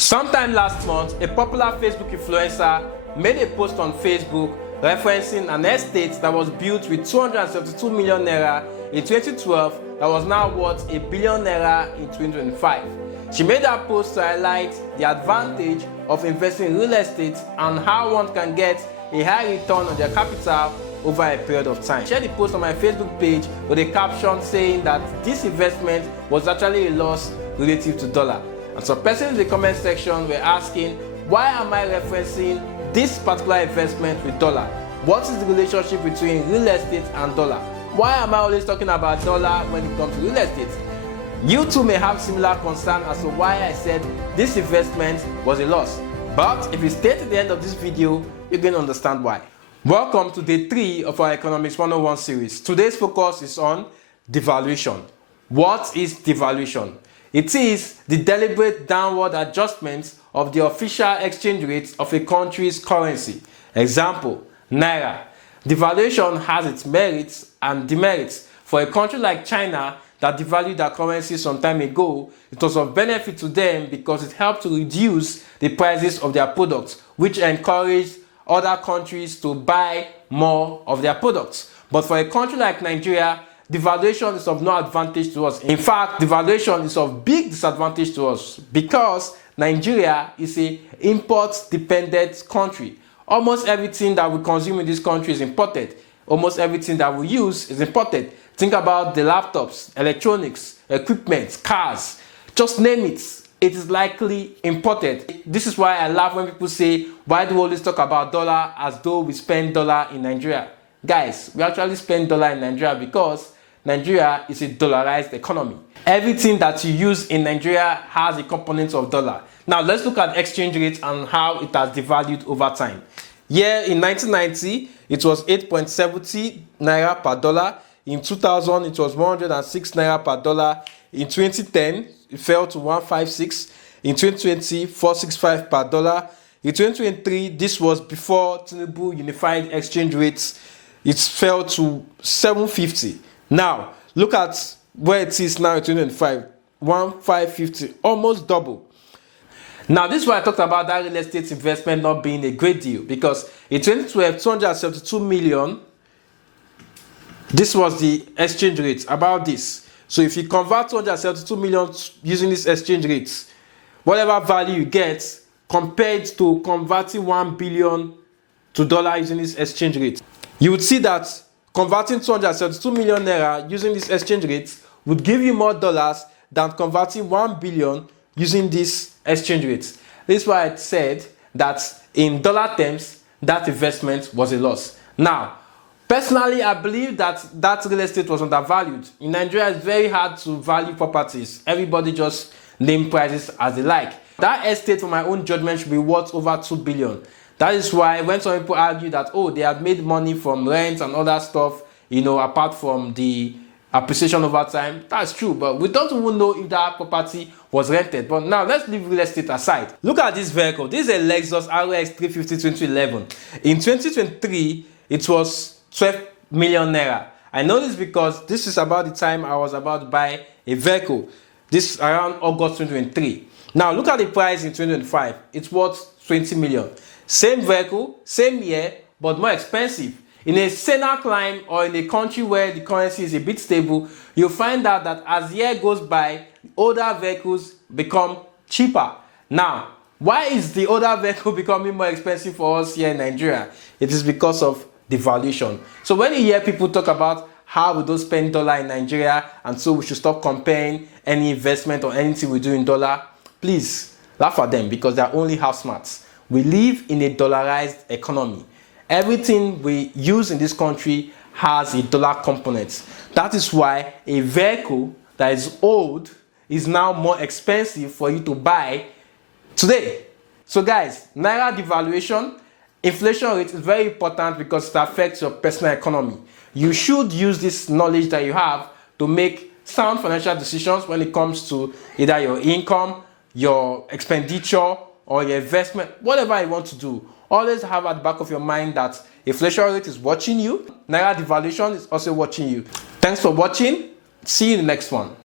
Sometime last month, a popular Facebook influencer made a post on Facebook referencing an estate that was built with 272 million naira in 2012 that was now worth £1 billion in 2025. She made that post to highlight the advantage of investing in real estate and how one can get a high return on their capital over a period of time. I shared the post on my Facebook page with a caption saying that this investment was actually a loss relative to dollar. And some persons in the comment section were asking, why am I referencing this particular investment with dollar? What is the relationship between real estate and dollar? Why am I always talking about dollar when it comes to real estate? You too may have similar concern as to why I said this investment was a loss. But if you stay to the end of this video, you're going to understand why. Welcome to day 3 of our Economics 101 series. Today's focus is on devaluation. What is devaluation? It is the deliberate downward adjustment of the official exchange rate of a country's currency. Example, Naira. Devaluation has its merits and demerits. For a country like China that devalued their currency some time ago, it was of benefit to them because it helped to reduce the prices of their products, which encouraged other countries to buy more of their products. But for a country like Nigeria, devaluation is of no advantage to us. In fact, devaluation is of big disadvantage to us because Nigeria is an import-dependent country. Almost everything that we consume in this country is imported. Almost everything that we use is imported. Think about the laptops, electronics, equipment, cars, just name it. It is likely imported. This is why I laugh when people say, why do we always talk about dollar as though we spend dollar in Nigeria? Guys, we actually spend dollar in Nigeria because Nigeria is a dollarized economy. Everything that you use in Nigeria has a component of dollar. Now let's look at exchange rates and how it has devalued over time. Here in 1990, it was 8.70 naira per dollar. In 2000, it was 106 naira per dollar. In 2010, it fell to 156. In 2020, 465 per dollar. In 2023, this was before Tinubu unified exchange rates, it fell to 750. Now, look at where it is now in 2025, 1550, almost double. Now, this is why I talked about that real estate investment not being a great deal, because in 2012, 272 million, this was the exchange rate, about this. So if you convert 272 million using this exchange rate, whatever value you get compared to converting 1 billion to dollar using this exchange rate, you would see that converting 272 million naira using this exchange rate would give you more dollars than converting 1 billion using this exchange rate. This is why I said that in dollar terms, that investment was a loss. Now, personally, I believe that real estate was undervalued. In Nigeria, it's very hard to value properties. Everybody just name prices as they like. That estate, for my own judgment, should be worth over 2 billion. That is why when some people argue that, oh, they have made money from rent and other stuff, apart from the appreciation over time, that's true. But we don't even know if that property was rented. But now let's leave real estate aside. Look at this vehicle. This is a Lexus RX 350 2011. In 2023, it was 12 million naira. I know this because this is about the time I was about to buy a vehicle. This is around August 2023. Now look at the price in 2025. It's worth 20 million. Same vehicle, same year, but more expensive. In a saner climb or in a country where the currency is a bit stable, you'll find out that as the year goes by, older vehicles become cheaper. Now, why is the older vehicle becoming more expensive for us here in Nigeria? It is because of devaluation. So when you hear people talk about how we don't spend dollar in Nigeria and so we should stop comparing any investment or anything we do in dollar, please laugh at them because they are only half smart. We live in a dollarized economy. Everything we use in this country has a dollar component. That is why a vehicle that is old is now more expensive for you to buy today. So guys, Naira devaluation, inflation rate is very important because it affects your personal economy. You should use this knowledge that you have to make sound financial decisions when it comes to either your income, your expenditure, or your investment, whatever you want to do. Always have at the back of your mind that inflation rate is watching you. Naira devaluation is also watching you. Thanks for watching. See you in the next one.